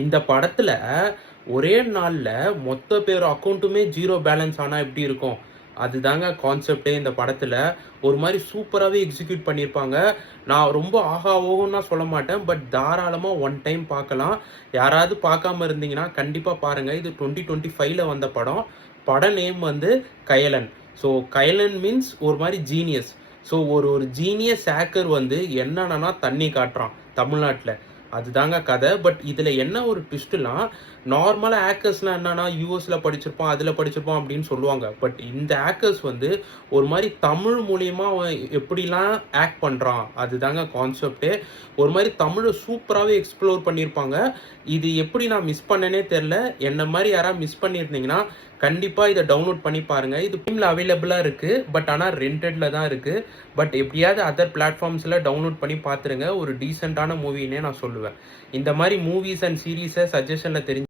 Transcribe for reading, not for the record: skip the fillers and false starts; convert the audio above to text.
இந்த படத்துல ஒரே நாள்ல மொத்த பேர் அக்கவுண்ட்டுமே 0 பேலன்ஸ் ஆனா எப்படி இருக்கும்? அதுதாங்க கான்செப்ட்டே இந்த படத்துல. ஒரு மாரி சூப்பராவே எக்ஸிக்யூட் பண்ணியிருப்பாங்க. நான் ரொம்ப ஆஹா, ஓஹோன்னுலாம் சொல்ல மாட்டேன். பட் தாராளமா ஒன் டைம் பார்க்கலாம். யாராவது பார்க்காம இருந்தீங்கன்னா, கண்டிப்பா பாருங்க. இது 2025ல வந்த படம். பட நேம் வந்து கயலன். ஸோ கயலன் மீன்ஸ் ஒரு மாரி ஜீனியஸ். ஸோ ஒரு ஒரு ஜீனியஸ் ஹேக்கர் வந்து என்னென்னனா தண்ணி காட்டுறான் தமிழ்நாட்டுல. அதுதாங்க கதை. பட் இதுல என்ன ஒரு ட்விஸ்ட்னா, நார்மலா ஹேக்கர்ஸ்னா என்னன்னா யூஎஸ்ல படிச்சிருப்பான், அதுல படிச்சிருப்பான் அப்படின்னு சொல்லுவாங்க. பட் இந்த ஹேக்கர்ஸ் வந்து ஒரு மாதிரி தமிழ் மூலியமா அவன் எப்படிலாம் ஆக்ட் பண்றான், அதுதாங்க கான்செப்டே. ஒரு மாதிரி தமிழை சூப்பராகவே எக்ஸ்ப்ளோர் பண்ணியிருப்பாங்க. இது எப்படி நான் மிஸ் பண்ணனே தெரில. என்ன மாதிரி யாராவது மிஸ் பண்ணியிருந்தீங்கன்னா கண்டிப்பா இதை டவுன்லோட் பண்ணி பாருங்க. இது பிரிமில் அவைலபிளா இருக்கு. பட் ஆனால் ரெண்டட்ல தான் இருக்கு. பட் எப்படியாவது அதர் பிளாட்ஃபார்ம்ஸ்ல டவுன்லோட் பண்ணி பார்த்துருங்க. ஒரு டீசெண்டான மூவின்னே நான் சொல்லுவேன். இந்த மாதிரி மூவிஸ் அண்ட் சீரீஸை சஜஷன்ல தெரிஞ்சு